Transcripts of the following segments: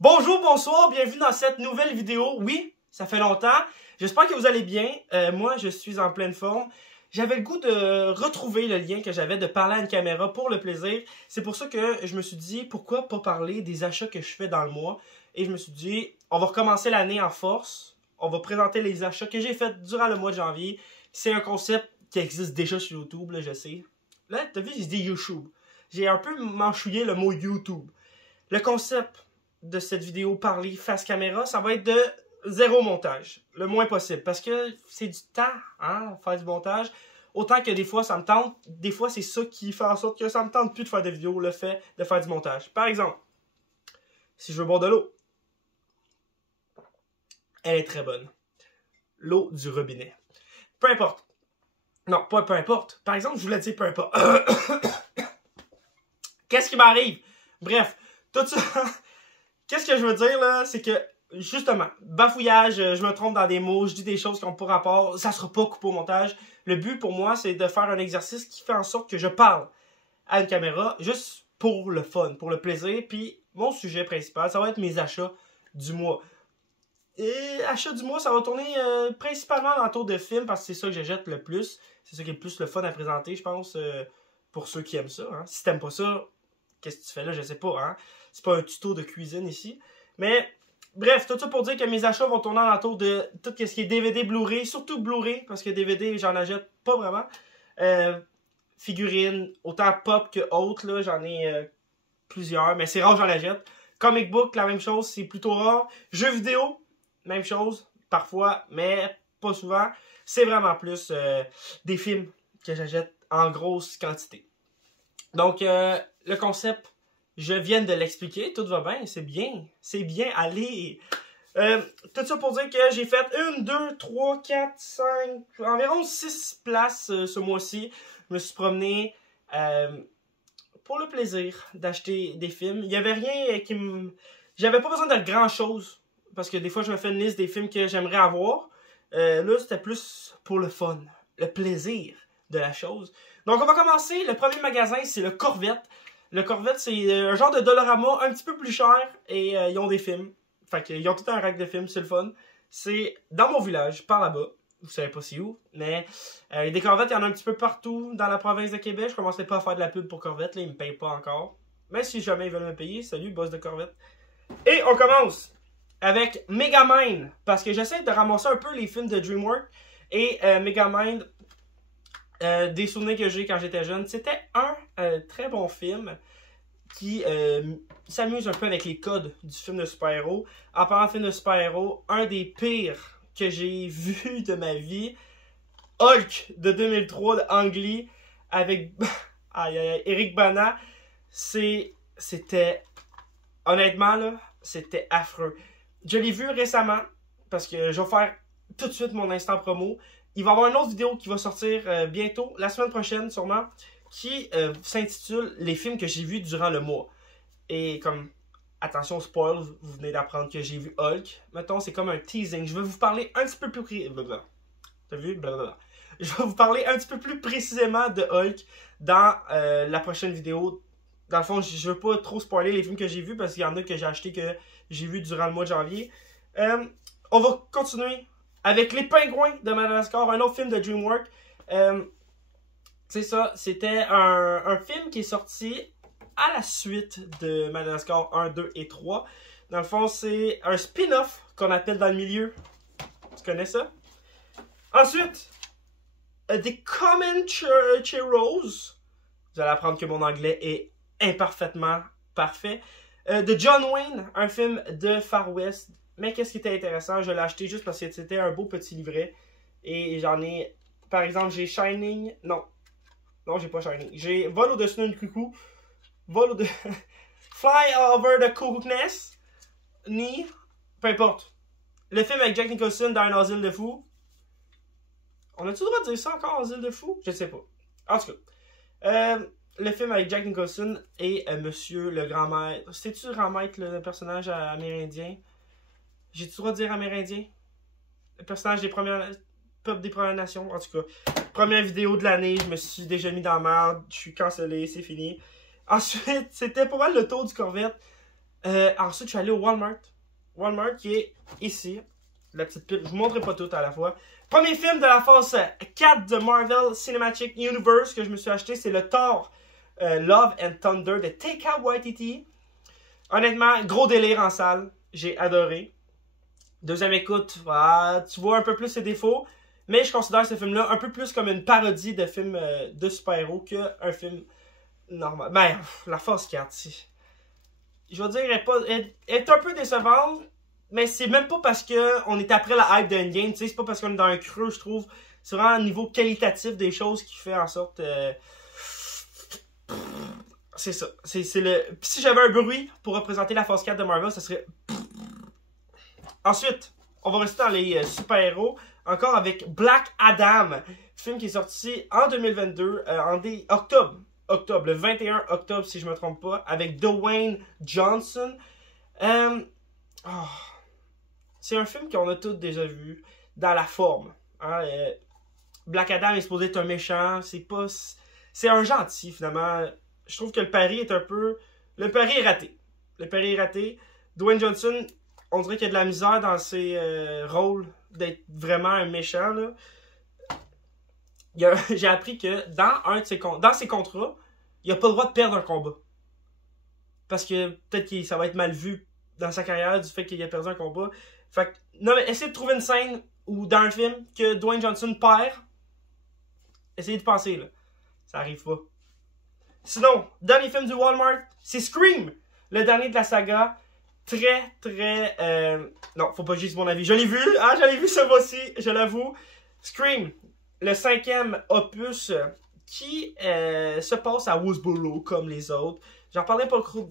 Bonjour, bonsoir, bienvenue dans cette nouvelle vidéo. Oui, ça fait longtemps. J'espère que vous allez bien. Moi, je suis en pleine forme. J'avais le goût de retrouver le lien que j'avais de parler à une caméra pour le plaisir. C'est pour ça que je me suis dit, pourquoi pas parler des achats que je fais dans le mois. Et je me suis dit, on va recommencer l'année en force. On va présenter les achats que j'ai faits durant le mois de janvier. C'est un concept qui existe déjà sur YouTube, là, je sais. Là, t'as vu, j'ai dit YouTube. J'ai un peu manchouillé le mot YouTube. Le concept de cette vidéo parler face caméra, ça va être de zéro montage, le moins possible, parce que c'est du temps, hein, faire du montage, autant que des fois ça me tente, des fois c'est ça qui fait en sorte que ça me tente plus de faire des vidéos, le fait de faire du montage. Par exemple, si je veux boire de l'eau, elle est très bonne, l'eau du robinet, peu importe, non, pas peu importe, par exemple, je voulais dire peu importe, qu'est-ce qui m'arrive? Bref, tout ça... Qu'est-ce que je veux dire là, c'est que justement, bafouillage, je me trompe dans des mots, je dis des choses qui n'ont pas rapport, ça sera pas coupé au montage. Le but pour moi, c'est de faire un exercice qui fait en sorte que je parle à une caméra, juste pour le fun, pour le plaisir. Puis mon sujet principal, ça va être mes achats du mois. Et achats du mois, ça va tourner principalement autour de films parce que c'est ça que j'achète le plus. C'est ça qui est le plus le fun à présenter, je pense, pour ceux qui aiment ça. Hein. Si t'aimes pas ça, qu'est-ce que tu fais là? Je sais pas, hein. C'est pas un tuto de cuisine ici. Mais, bref, tout ça pour dire que mes achats vont tourner autour de tout ce qui est DVD, Blu-ray, surtout Blu-ray, parce que DVD, j'en achète pas vraiment. Figurines, autant pop que autres, là, j'en ai plusieurs, mais c'est rare que j'en achète. Comic book, la même chose, c'est plutôt rare. Jeux vidéo, même chose, parfois, mais pas souvent. C'est vraiment plus des films que j'achète en grosse quantité. Donc, le concept, je viens de l'expliquer, tout va bien, c'est bien, allez. Tout ça pour dire que j'ai fait 1, 2, 3, 4, 5, environ 6 places ce mois-ci. Je me suis promené pour le plaisir d'acheter des films. Il n'y avait rien qui me... J'avais pas besoin de grand-chose, parce que des fois je me fais une liste des films que j'aimerais avoir. Là, c'était plus pour le fun, le plaisir de la chose. Donc on va commencer, le premier magasin c'est le Corvette. Le Corvette c'est un genre de Dollarama un petit peu plus cher et ils ont des films. Fait qu'ils ont tout un rack de films, c'est le fun. C'est dans mon village, par là-bas. Vous savez pas c'est où, mais des Corvettes, il y en a un petit peu partout dans la province de Québec. Je commencerai pas à faire de la pub pour Corvette, là, ils me payent pas encore. Mais si jamais ils veulent me payer, salut boss de Corvette. Et on commence avec Megamind, parce que j'essaie de ramasser un peu les films de DreamWorks. Et Megamind, des souvenirs que j'ai quand j'étais jeune, c'était un très bon film qui s'amuse un peu avec les codes du film de super-héros. En parlant de film de super-héros, un des pires que j'ai vu de ma vie, Hulk de 2003 de Ang Lee avec Eric Bana, c'était honnêtement là, c'était affreux. Je l'ai vu récemment parce que je vais faire tout de suite mon instant promo. Il va y avoir une autre vidéo qui va sortir bientôt, la semaine prochaine sûrement, qui s'intitule « Les films que j'ai vus durant le mois ». Et comme, attention spoil, vous venez d'apprendre que j'ai vu Hulk. Mettons, c'est comme un teasing. Je vais vous parler un petit peu plus... T'as vu? Blablabla. Je vais vous parler un petit peu plus précisément de Hulk dans la prochaine vidéo. Dans le fond, je veux pas trop spoiler les films que j'ai vus parce qu'il y en a que j'ai acheté que j'ai vus durant le mois de janvier. On va continuer avec Les Pingouins de Madagascar, un autre film de DreamWorks. C'est ça, c'était un film qui est sorti à la suite de Madagascar 1, 2 et 3. Dans le fond, c'est un spin-off qu'on appelle dans le milieu. Tu connais ça? Ensuite, The Comancheros. Vous allez apprendre que mon anglais est imparfaitement parfait. De John Wayne, un film de Far West. Mais qu'est-ce qui était intéressant? Je l'ai acheté juste parce que c'était un beau petit livret. Et j'en ai... Par exemple, j'ai Shining... Non, j'ai pas Shining. J'ai Vol au-dessus d'une coucou. Vol au-dessus... Fly over the Cuckoo's Nest. Ni... Peu importe. Le film avec Jack Nicholson dans un asile de fous. On a-tu le droit de dire ça encore, asile de fous? Je sais pas. En tout cas. Le film avec Jack Nicholson et Monsieur le Grand Maître. C'était-tu le Grand Maître, le personnage amérindien? J'ai-tu le droit de dire amérindien? Le personnage des peuples des Premières Nations. En tout cas, première vidéo de l'année, je me suis déjà mis dans la merde. Je suis cancellé, c'est fini. Ensuite, c'était pas mal le tour du Corvette. Ensuite, je suis allé au Walmart. Walmart qui est ici. La petite pile. Je vous montrerai pas tout à la fois. Premier film de la phase 4 de Marvel Cinematic Universe que je me suis acheté, c'est le Thor Love and Thunder de Taika Waititi. Honnêtement, gros délire en salle. J'ai adoré. Deuxième écoute, tu vois un peu plus ses défauts. Mais je considère ce film-là un peu plus comme une parodie de film de super-héros qu'un film normal. Ben, la phase 4, je veux dire, elle est un peu décevante. Mais c'est même pas parce qu'on est après la hype d'Endgame, tu sais, c'est pas parce qu'on est dans un creux, je trouve. C'est vraiment un niveau qualitatif des choses qui fait en sorte... c'est ça. C'est le... Si j'avais un bruit pour représenter la phase 4 de Marvel, ça serait... Ensuite, on va rester dans les super-héros, encore avec Black Adam, film qui est sorti en 2022, octobre, le 21 octobre si je me trompe pas, avec Dwayne Johnson. C'est un film qu'on a tous déjà vu dans la forme. Hein? Black Adam est supposé être un méchant. C'est un gentil, finalement. Je trouve que le pari est un peu... Le pari est raté. Le pari est raté. Dwayne Johnson, on dirait qu'il y a de la misère dans ses rôles d'être vraiment un méchant. J'ai appris que dans ses contrats, il n'a pas le droit de perdre un combat. Parce que peut-être que ça va être mal vu dans sa carrière du fait qu'il a perdu un combat. Fait que, non, mais essayez de trouver une scène ou dans un film que Dwayne Johnson perd. Essayez de penser, là. Ça arrive pas. Sinon, dernier film du Walmart, c'est Scream, le dernier de la saga. Très... Non, faut pas juste mon avis. Je l'ai vu, hein, je l'ai vu ce mois-ci, je l'avoue. Scream, le 5e opus qui se passe à Woodsboro comme les autres. J'en parlerai pas trop.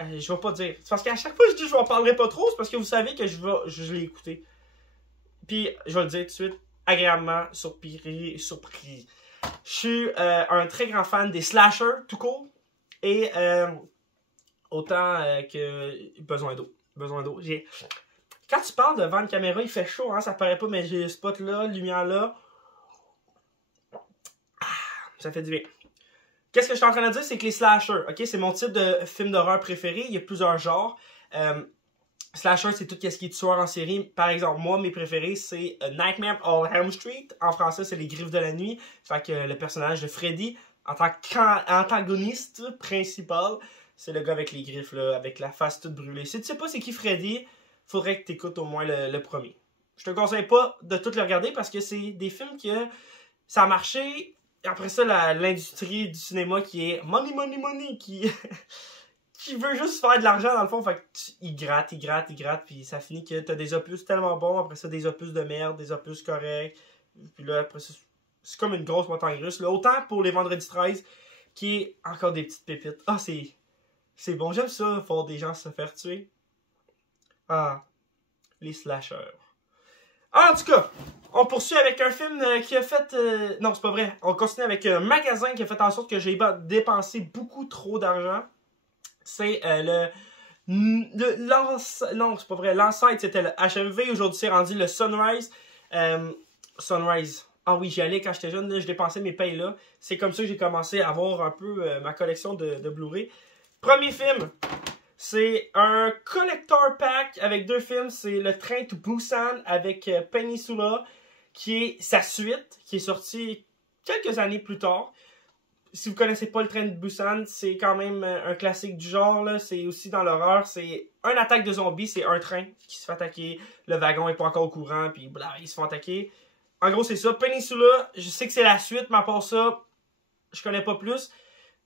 Je vais pas dire. C'est parce qu'à chaque fois que je dis je n'en parlerai pas trop, c'est parce que vous savez que je l'ai écouté. Puis, je vais le dire tout de suite, agréablement surpris. Je suis un très grand fan des slashers, tout court. Et autant que besoin d'eau. Quand tu parles devant une caméra, il fait chaud, hein, ça paraît pas, mais j'ai le spot là, lumière là. Ça fait du bien. Qu'est-ce que je suis en train de dire, c'est que les slashers, ok, c'est mon type de film d'horreur préféré. Il y a plusieurs genres. Slasher, c'est tout ce qui est tueur en série. Par exemple, moi, mes préférés, c'est Nightmare on Elm Street. En français, c'est Les Griffes de la Nuit. Fait que le personnage de Freddy, en tant qu'antagoniste principal, c'est le gars avec les griffes, là, avec la face toute brûlée. Si tu sais pas c'est qui Freddy, faudrait que tu écoutes au moins le premier. Je te conseille pas de tout le regarder parce que c'est des films que ça a marché. Après ça, l'industrie du cinéma qui est money, qui veut juste faire de l'argent dans le fond. Fait que il gratte, puis ça finit que t'as des opus tellement bons, après ça des opus de merde, des opus corrects. Puis là, après ça, c'est comme une grosse montagne russe. Là. Autant pour les Vendredi 13, qui est encore des petites pépites. Ah, c'est bon, j'aime ça, voir des gens se faire tuer. Ah, les slashers. En tout cas, on poursuit avec un film qui a fait... non, c'est pas vrai. On continue avec un magasin qui a fait en sorte que j'ai dépensé beaucoup trop d'argent. C'est non, c'est pas vrai. L'ancêtre, c'était le HMV. Aujourd'hui, c'est rendu le Sunrise. Sunrise. Ah oui, j'y allais quand j'étais jeune. Là, je dépensais mes payes là. C'est comme ça que j'ai commencé à avoir un peu ma collection de Blu-ray. Premier film. C'est un collector pack avec 2 films. C'est Le Train to Busan avec Peninsula, qui est sa suite, qui est sortie quelques années plus tard. Si vous connaissez pas Le Train to Busan, c'est quand même un classique du genre. C'est aussi dans l'horreur. C'est une attaque de zombies. C'est un train qui se fait attaquer. Le wagon est pas encore au courant. Puis bla, ils se font attaquer. En gros, c'est ça. Peninsula, je sais que c'est la suite, mais à part ça, je connais pas plus.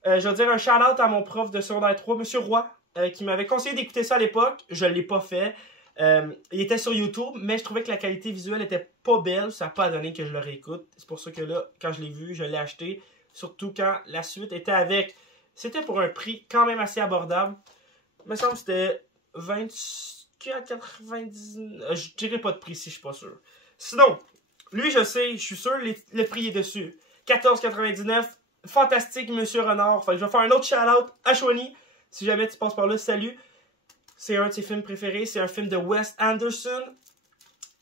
Je vais dire un shout-out à mon prof de secondaire 3, M. Roy, qui m'avait conseillé d'écouter ça à l'époque. Je l'ai pas fait. Il était sur YouTube, mais je trouvais que la qualité visuelle était pas belle. Ça n'a pas donné que je le réécoute. C'est pour ça que là, quand je l'ai vu, je l'ai acheté. Surtout quand la suite était avec... C'était pour un prix quand même assez abordable. Il me semble que c'était 24,99. Je dirais pas de prix si je suis pas sûr. Sinon, lui, je sais, je suis sûr, le prix est dessus. 14,99. Fantastique, Monsieur Renard. Fait que je vais faire un autre shout-out à Shwani. Si jamais tu passes par là, salut. C'est un de ses films préférés. C'est un film de Wes Anderson.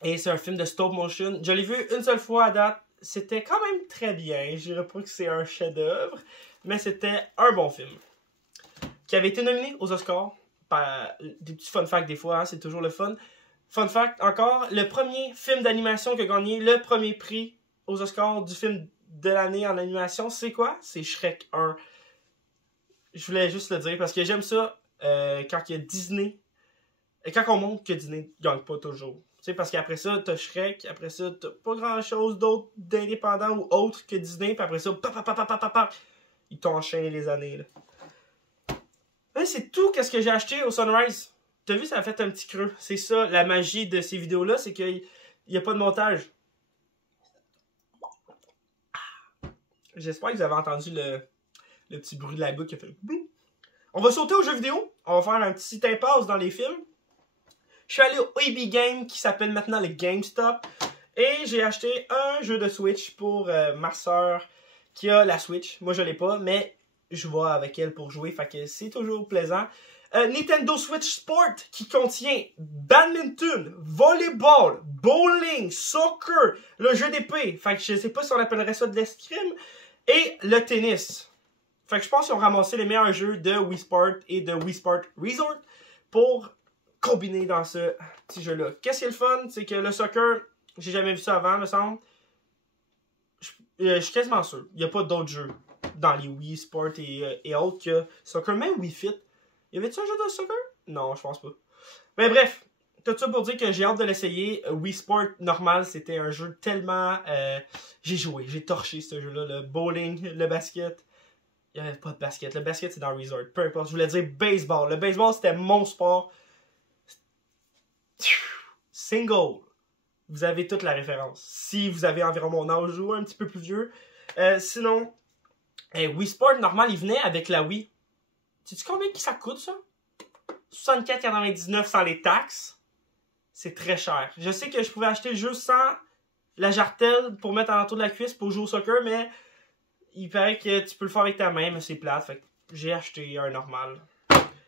Et c'est un film de stop motion. Je l'ai vu une seule fois à date. C'était quand même très bien. Je dirais pas que c'est un chef-d'œuvre. Mais c'était un bon film. Qui avait été nominé aux Oscars des petits fun facts des fois, hein, c'est toujours le fun. Fun fact encore, le premier film d'animation qui a gagné le premier prix aux Oscars du film de l'année en animation, c'est quoi? C'est Shrek 1. Je voulais juste le dire parce que j'aime ça quand il y a Disney. Et quand on montre que Disney ne gagne pas toujours. Tu sais, parce qu'après ça, t'as Shrek, après ça, t'as pas grand chose d'autre d'indépendant ou autre que Disney, puis après ça, ils t'ont enchaîné les années. Là. Ouais, c'est tout qu'est-ce que j'ai acheté au Sunrise. T'as vu, ça a fait un petit creux. C'est ça, la magie de ces vidéos-là, c'est qu'il n'y a pas de montage. J'espère que vous avez entendu le petit bruit de la boucle qui a fait boum. On va sauter aux jeux vidéo. On va faire un petit impasse dans les films. Je suis allé au EB Game qui s'appelle maintenant le GameStop. Et j'ai acheté un jeu de Switch pour ma soeur qui a la Switch. Moi je l'ai pas, mais je vais avec elle pour jouer. Fait que c'est toujours plaisant. Nintendo Switch Sport qui contient badminton, volleyball, bowling, soccer, le jeu d'épée. Fait que je sais pas si on appellerait ça de l'escrime. Et le tennis. Fait que je pense qu'ils ont ramassé les meilleurs jeux de Wii Sport et de Wii Sport Resort pour combiner dans ce petit jeu-là. Qu'est-ce qui est le fun? C'est que le soccer, j'ai jamais vu ça avant, me semble. Je suis quasiment sûr. Il n'y a pas d'autres jeux dans les Wii Sport et autres que soccer. Même Wii Fit. Y avait-tu un jeu de soccer? Non, je pense pas. Mais bref, tout ça pour dire que j'ai hâte de l'essayer. Wii Sport normal, c'était un jeu tellement... j'ai joué, j'ai torché ce jeu-là. Le bowling, le basket. Il n'y avait pas de basket. Le basket, c'est dans Resort. Peu importe. Je voulais dire baseball. Le baseball, c'était mon sport. Single. Vous avez toute la référence. Si vous avez environ mon âge ou un petit peu plus vieux. Sinon, Wii Sport, normal, il venait avec la Wii. Sais-tu combien ça coûte, ça? 64,99 sans les taxes. C'est très cher. Je sais que je pouvais acheter le jeu sans la jartelle pour mettre en entour de la cuisse pour jouer au soccer, mais il paraît que tu peux le faire avec ta main, mais c'est plate. Fait que j'ai acheté un normal.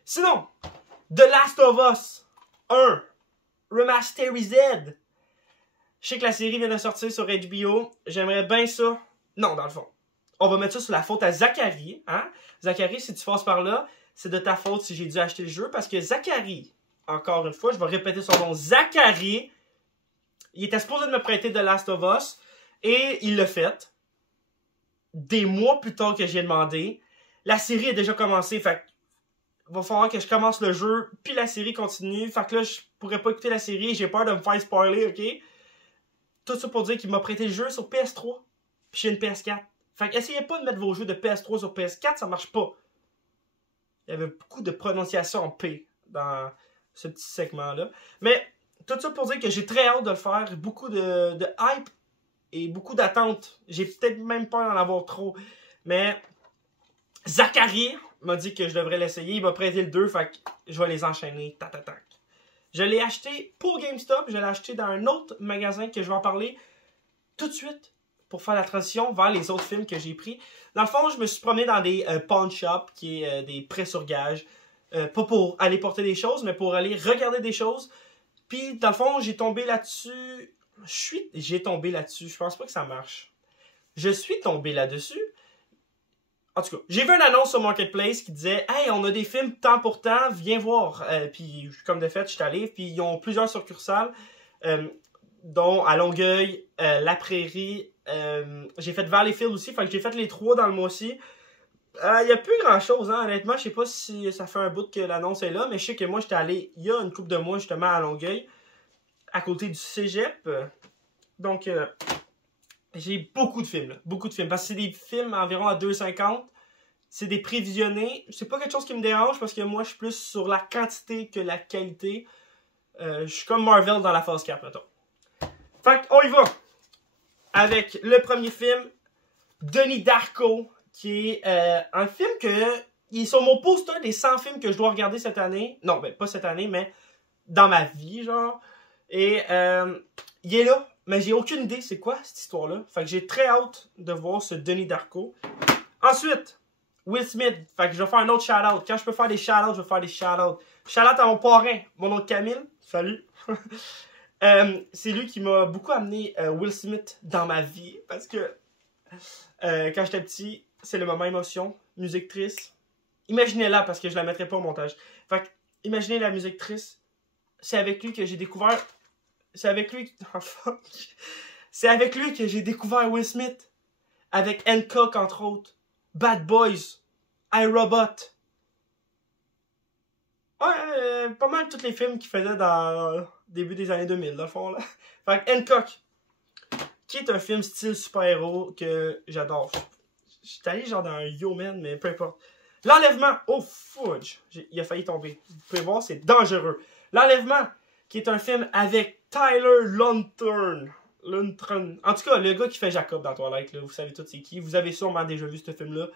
Sinon, The Last of Us 1 Remasterized. Je sais que la série vient de sortir sur HBO. J'aimerais bien ça. Non, dans le fond. On va mettre ça sur la faute à Zachary. Hein? Zachary, si tu passes par là, c'est de ta faute si j'ai dû acheter le jeu. Parce que Zachary, encore une fois, je vais répéter son nom. Zachary, il était supposé de me prêter The Last of Us. Et il l'a fait. Des mois plus tard que j'ai demandé. La série a déjà commencé. Fait il va falloir que je commence le jeu, puis la série continue. Fait que là, je pourrais pas écouter la série. J'ai peur de me faire spoiler, ok? Tout ça pour dire qu'il m'a prêté le jeu sur PS3. Puis j'ai une PS4. Fait que essayez pas de mettre vos jeux de PS3 sur PS4, ça marche pas. Il y avait beaucoup de prononciation en P dans ce petit segment-là. Mais tout ça pour dire que j'ai très hâte de le faire. Beaucoup de hype et beaucoup d'attentes. J'ai peut-être même peur d'en avoir trop. Mais Zachary m'a dit que je devrais l'essayer. Il m'a prêté le 2, fait que je vais les enchaîner. Tac. Je l'ai acheté pour GameStop. Je l'ai acheté dans un autre magasin que je vais en parler tout de suite pour faire la transition vers les autres films que j'ai pris. Dans le fond, je me suis promené dans des pawn shops, qui est des prêts sur gage. Pas pour aller porter des choses, mais pour aller regarder des choses. Puis, dans le fond, j'ai tombé là-dessus. J'ai tombé là-dessus. Je pense pas que ça marche. Je suis tombé là-dessus. En tout cas, j'ai vu une annonce sur Marketplace qui disait « Hey, on a des films temps pour temps, viens voir. » Puis, comme de fait, je suis allé. Puis, ils ont plusieurs succursales, dont à Longueuil, La Prairie. J'ai fait Valleyfield aussi. Fait que j'ai fait les 3 dans le mois-ci. Il n'y a plus grand-chose, hein. Honnêtement, je sais pas si ça fait un bout que l'annonce est là. Mais je sais que moi, j'étais allé il y a une couple de mois, justement, à Longueuil. À côté du cégep. Donc... j'ai beaucoup de films, là. Beaucoup de films. Parce que c'est des films environ à 2,50. C'est des prévisionnés. C'est pas quelque chose qui me dérange parce que moi, je suis plus sur la quantité que la qualité. Je suis comme Marvel dans la phase 4, mettons. Fait qu'on y va. Avec le premier film, Denis Darko, qui est un film il est sur mon poster des 100 films que je dois regarder cette année. Non, ben pas cette année, mais dans ma vie, genre. Et il est là. Mais j'ai aucune idée c'est quoi cette histoire-là. Fait que j'ai très hâte de voir ce Denis Darko. Ensuite, Will Smith. Fait que je vais faire un autre shout-out. Quand je peux faire des shout-outs, je vais faire des shout-outs. Shout-out à mon parrain, mon oncle Camille. Salut. C'est lui qui m'a beaucoup amené Will Smith dans ma vie. Parce que quand j'étais petit, c'est le moment émotion. Musique triste. Imaginez-la parce que je la mettrai pas au montage. Fait que imaginez la musique triste. C'est avec lui que j'ai découvert... C'est avec lui... Oh, fuck. C'est avec lui que j'ai découvert Will Smith. Avec Hancock, entre autres. Bad Boys. iRobot. Ouais, pas mal tous les films qu'il faisait dans le début des années 2000, dans le fond, là. Fait que Hancock, qui est un film style super-héros que j'adore. Je suis allé genre dans un Yo Man, mais peu importe. L'enlèvement, oh fudge, il a failli tomber. Vous pouvez voir, c'est dangereux. L'enlèvement, qui est un film avec Tyler Luntern. En tout cas, le gars qui fait Jacob dans Twilight, là, vous savez tous c'est qui. Vous avez sûrement déjà vu ce film-là.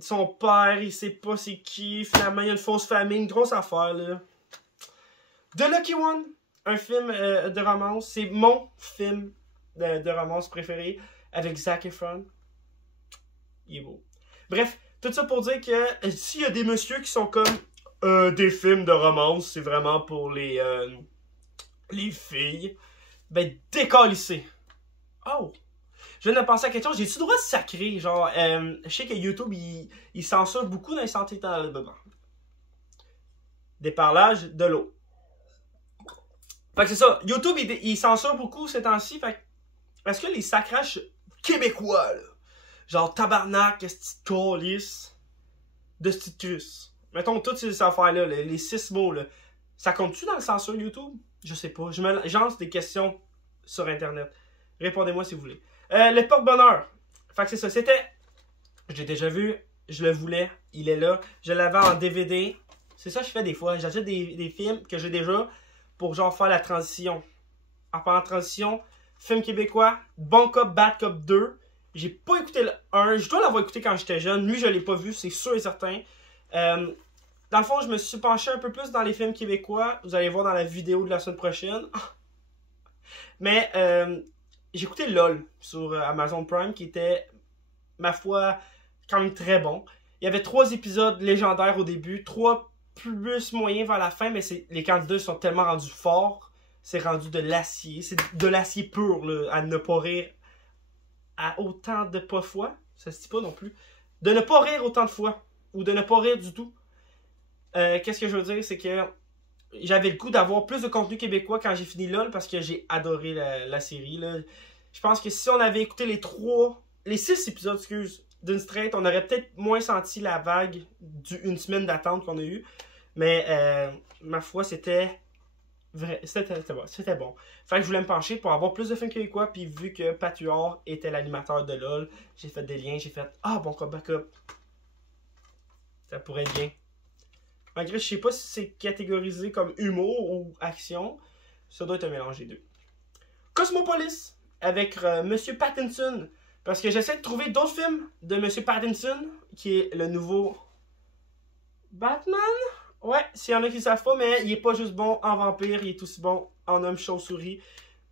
Son père, il sait pas c'est qui. Finalement, il y a une fausse famille, une grosse affaire, là. The Lucky One, un film de romance. C'est mon film de romance préféré avec Zac Efron. Il est beau. Bref, tout ça pour dire que s'il y a des messieurs qui sont comme des films de romance, c'est vraiment pour les filles, ben décalissez. Oh! Je viens de penser à quelque chose. J'ai-tu le droit de sacrer? Genre, je sais que YouTube, il censure beaucoup dans les santé des parlages de l'eau. Fait que c'est ça. YouTube, il censure beaucoup ces temps-ci. Fait que, est-ce que les sacrages québécois, là, genre tabarnak, esti de calice, de esti de cruce, mettons toutes ces affaires-là, les 6 mots, là, ça compte-tu dans le censure YouTube? Je sais pas. Je me lance des questions sur Internet. Répondez-moi si vous voulez. Le porte-bonheur. Fait que c'est ça. C'était... J'ai déjà vu. Je le voulais. Il est là. Je l'avais en DVD. C'est ça que je fais des fois. J'achète des films que j'ai déjà pour genre faire la transition. En parlant de transition, film québécois, Bon Cop, Bad Cop 2. J'ai pas écouté le 1. Je dois l'avoir écouté quand j'étais jeune. Lui, je l'ai pas vu. C'est sûr et certain. Dans le fond, je me suis penché un peu plus dans les films québécois. Vous allez voir dans la vidéo de la semaine prochaine. Mais... j'ai écouté LOL sur Amazon Prime qui était, ma foi, quand même très bon. Il y avait 3 épisodes légendaires au début, 3 plus moyens vers la fin, mais les candidats sont tellement rendus forts, c'est rendu de l'acier. C'est de l'acier pur, là, à ne pas rire à autant de pas fois. Ça se dit pas non plus. De ne pas rire autant de fois, ou de ne pas rire du tout. Qu'est-ce que je veux dire, c'est que j'avais le goût d'avoir plus de contenu québécois quand j'ai fini LOL parce que j'ai adoré la série. Là. Je pense que si on avait écouté les 6 épisodes, d'une straight, on aurait peut-être moins senti la vague d'une semaine d'attente qu'on a eue. Mais ma foi, c'était bon. Fait que je voulais me pencher pour avoir plus de films québécois. Puis vu que Patuard était l'animateur de LOL, j'ai fait des liens. J'ai fait bon cop, backup. Ça pourrait être bien. Malgré, je sais pas si c'est catégorisé comme humour ou action. Ça doit être un mélange des deux. Cosmopolis, avec Monsieur Pattinson. Parce que j'essaie de trouver d'autres films de Monsieur Pattinson, qui est le nouveau Batman. Ouais, s'il y en a qui ne savent pas, mais il est pas juste bon en vampire, il est aussi bon en homme chauve-souris.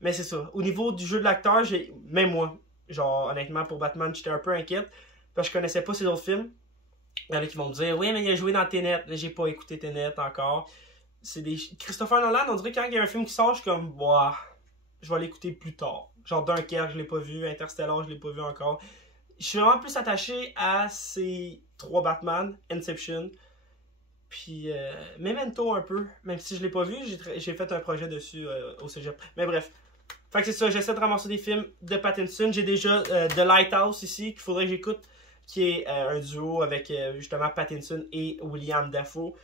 Mais c'est ça. Au niveau du jeu de l'acteur, même moi, genre honnêtement pour Batman, j'étais un peu inquiète. Parce que je connaissais pas ces autres films. Il y en a qui vont me dire, oui, mais il a joué dans Tenet. J'ai pas écouté Tenet encore. C'est des... Christopher Nolan, on dirait quand il y a un film qui sort, je suis comme, bah, je vais l'écouter plus tard. Genre Dunkerque, je l'ai pas vu. Interstellar, je l'ai pas vu encore. Je suis vraiment plus attaché à ces 3 Batman, Inception, puis Memento un peu. Même si je l'ai pas vu, j'ai fait un projet dessus au cégep. Mais bref. Fait que c'est ça, j'essaie de ramasser des films de Pattinson. J'ai déjà The Lighthouse ici, qu'il faudrait que j'écoute, qui est un duo avec justement Pattinson et William Dafoe,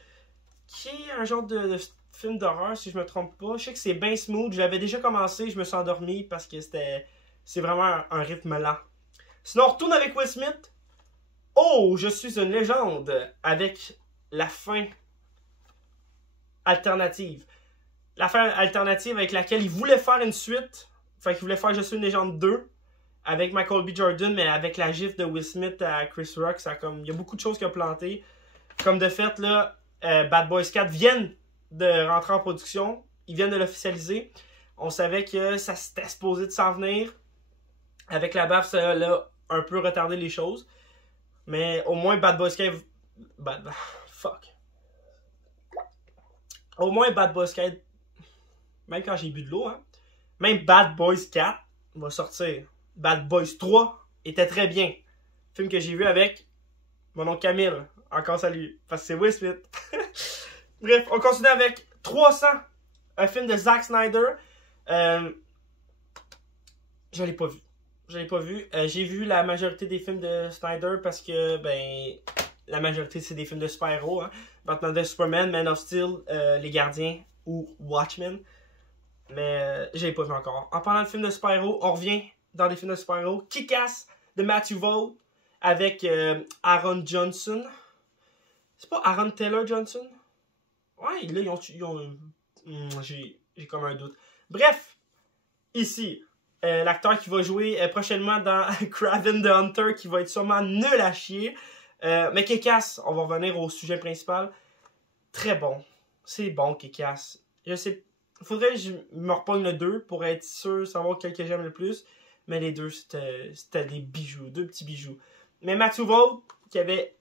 qui est un genre de film d'horreur si je me trompe pas. Je sais que c'est bien smooth, je l'avais déjà commencé, je me suis endormi parce que c'est vraiment un rythme lent. Sinon on retourne avec Will Smith. Oh, je suis une légende, avec la fin alternative. La fin alternative avec laquelle il voulait faire une suite. Fait qu'il voulait faire Je suis une légende 2. Avec Michael B. Jordan, mais avec la gifle de Will Smith à Chris Rock, il y a beaucoup de choses qui ont planté. Comme de fait, là, Bad Boys 4 viennent de rentrer en production. Ils viennent de l'officialiser. On savait que ça s'était supposé de s'en venir. Avec la baffe, ça a un peu retardé les choses. Mais au moins, Bad Boys 4... Fuck. Au moins, Bad Boys 4... Même quand j'ai bu de l'eau, hein. Même Bad Boys 4 va sortir. Bad Boys 3 était très bien. Film que j'ai vu avec mon oncle Camille. Encore salut. Parce que c'est Will Smith. Bref, on continue avec 300, un film de Zack Snyder. Je l'ai pas vu. J'ai vu la majorité des films de Snyder parce que, ben, la majorité c'est des films de super-héros. Hein. Batman vs Superman, Man of Steel, Les Gardiens ou Watchmen. Mais je l'ai pas vu encore. En parlant de films de super-héros, on revient dans des films de super-héros. Kick-Ass de Matthew Vaughn avec Aaron Johnson. C'est pas Aaron Taylor Johnson? Ouais, là, ils ont j'ai comme un doute. Bref, ici, l'acteur qui va jouer prochainement dans Kraven the Hunter, qui va être sûrement nul à chier. Mais Kick-Ass, on va revenir au sujet principal. Très bon. C'est bon, Kick-Ass. Je sais, faudrait que je me repogne le 2 pour être sûr de savoir quel que j'aime le plus. Mais les deux, c'était des bijoux, deux petits bijoux. Mais Matthew Vaughn, qui avait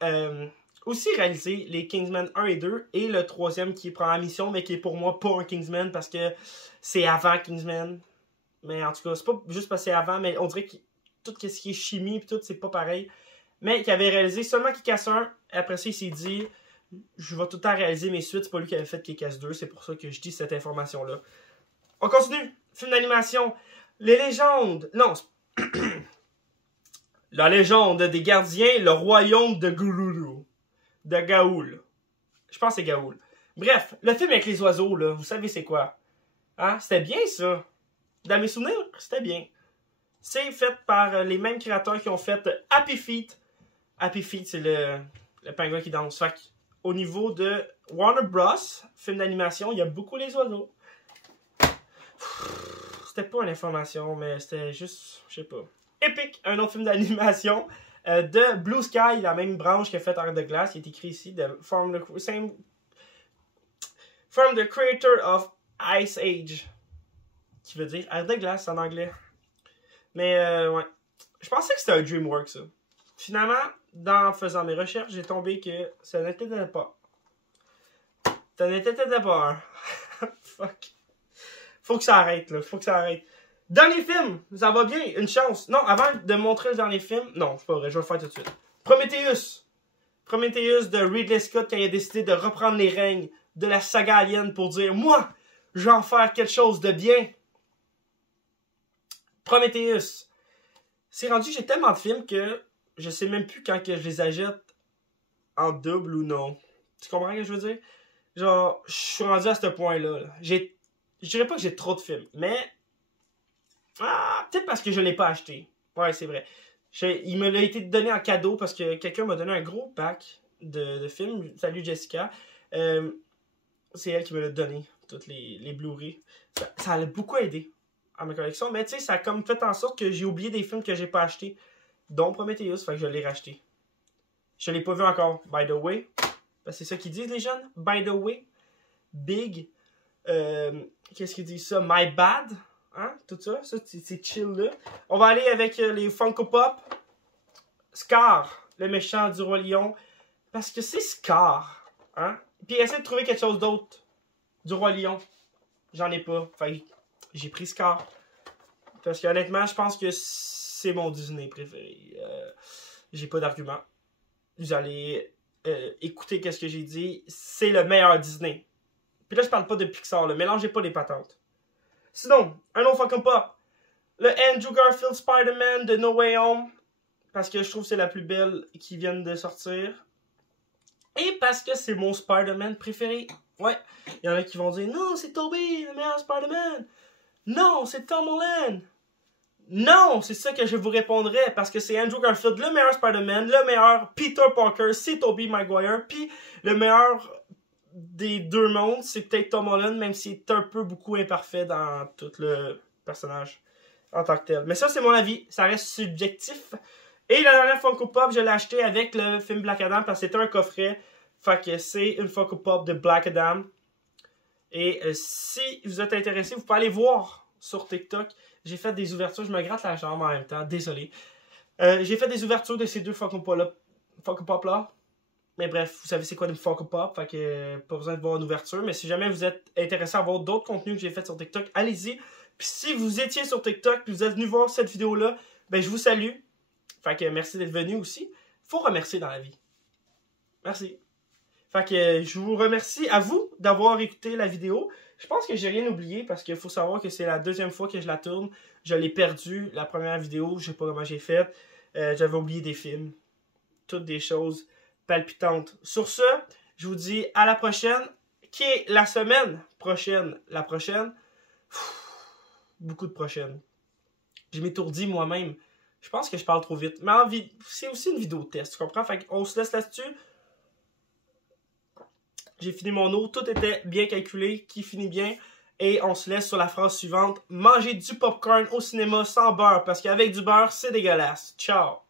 aussi réalisé les Kingsman 1 et 2, et le troisième qui prend la mission, mais qui est pour moi pas un Kingsman parce que c'est avant Kingsman. Mais en tout cas, c'est pas juste parce que c'est avant, mais on dirait que tout ce qui est chimie et tout, c'est pas pareil. Mais qui avait réalisé seulement Kick-Ass 1. Après ça, il s'est dit, je vais tout le temps réaliser mes suites. C'est pas lui qui avait fait Kick-Ass 2. C'est pour ça que je dis cette information-là. On continue. Film d'animation. Les légendes. Non. La légende des gardiens, le royaume de Gululu. De Gaoul. Je pense que c'est Gaoul. Bref, le film avec les oiseaux, là, vous savez c'est quoi? Hein? C'était bien, ça. Dans mes souvenirs, c'était bien. C'est fait par les mêmes créateurs qui ont fait Happy Feet. Happy Feet, c'est le pingouin qui danse. Fait au niveau de Warner Bros, film d'animation, il y a beaucoup les oiseaux. C'était pas une information, mais c'était juste, je sais pas. Epic, un autre film d'animation de Blue Sky, la même branche qui a fait Art de Glace. Il est écrit ici, from the creator of Ice Age. Qui veut dire Art de Glace en anglais. Mais ouais, je pensais que c'était un DreamWorks ça. Finalement, en faisant mes recherches, j'ai tombé que ça n'était pas. Ça n'était pas un. Fuck. Faut que ça arrête là, faut que ça arrête. Dernier film, ça va bien, une chance. Non, avant de montrer le dernier film, non, c'est pas vrai, je vais le faire tout de suite. Prometheus. Prometheus de Ridley Scott quand il a décidé de reprendre les règnes de la saga Alien pour dire, moi, je vais en faire quelque chose de bien. Prometheus. C'est rendu, j'ai tellement de films que je sais même plus quand que je les achète en double ou non. Tu comprends ce que je veux dire? Genre, je suis rendu à ce point-là. Je dirais pas que j'ai trop de films, mais peut-être parce que je l'ai pas acheté. Ouais, c'est vrai. Il me l'a été donné en cadeau parce que quelqu'un m'a donné un gros pack de films. Salut Jessica. C'est elle qui me l'a donné, toutes les Blu-ray. Ça a beaucoup aidé à ma collection, mais tu sais, ça a comme fait en sorte que j'ai oublié des films que j'ai pas achetés, dont Prometheus, fait que je l'ai racheté. Je l'ai pas vu encore, by the way. C'est ça qu'ils disent les jeunes, by the way. Big. Qu'est-ce qu'ils disent ça? My bad. Hein? Tout ça, c'est chill là. On va aller avec les Funko Pop. Scar, le méchant du Roi Lion. Parce que c'est Scar. Hein? Puis essaie de trouver quelque chose d'autre du Roi Lion. J'en ai pas. Fait j'ai pris Scar. Parce que honnêtement, je pense que c'est mon Disney préféré. J'ai pas d'argument. Vous allez écouter qu'est-ce que j'ai dit. C'est le meilleur Disney. Puis là, je parle pas de Pixar. Là. Mélangez pas les patentes. Sinon, un autre Funko Pop. Le Andrew Garfield Spider-Man de No Way Home. Parce que je trouve que c'est la plus belle qui vient de sortir. Et parce que c'est mon Spider-Man préféré. Ouais. Il y en a qui vont dire, non, c'est Tobey, le meilleur Spider-Man. Non, c'est Tom Holland. Non, c'est ça que je vous répondrai. Parce que c'est Andrew Garfield, le meilleur Spider-Man. Le meilleur Peter Parker, c'est Tobey Maguire. Puis le meilleur des deux mondes, c'est peut-être Tom Holland, même s'il est un peu beaucoup imparfait dans tout le personnage en tant que tel. Mais ça, c'est mon avis. Ça reste subjectif. Et la dernière Funko Pop, je l'ai acheté avec le film Black Adam parce que c'était un coffret. Fait que c'est une Funko Pop de Black Adam. Et si vous êtes intéressé, vous pouvez aller voir sur TikTok. J'ai fait des ouvertures. Je me gratte la jambe en même temps. Désolé. J'ai fait des ouvertures de ces deux Funko Pop là. Mais bref, vous savez c'est quoi une Funko Pop. Fait que pas besoin de voir une ouverture. Mais si jamais vous êtes intéressé à voir d'autres contenus que j'ai fait sur TikTok, allez-y. Puis si vous étiez sur TikTok et vous êtes venu voir cette vidéo-là, ben je vous salue. Fait que merci d'être venu aussi. Faut remercier dans la vie. Merci. Fait que je vous remercie à vous d'avoir écouté la vidéo. Je pense que j'ai rien oublié parce qu'il faut savoir que c'est la deuxième fois que je la tourne. Je l'ai perdu, la première vidéo, je sais pas comment j'ai fait. J'avais oublié des films. Toutes des choses palpitantes. Sur ce, je vous dis à la prochaine, qui est la semaine prochaine. La prochaine, beaucoup de prochaines. Je m'étourdis moi-même. Je pense que je parle trop vite. Mais c'est aussi une vidéo test, tu comprends? Fait qu'on se laisse là-dessus. J'ai fini mon eau, tout était bien calculé, qui finit bien. Et on se laisse sur la phrase suivante. Manger du popcorn au cinéma sans beurre, parce qu'avec du beurre, c'est dégueulasse. Ciao!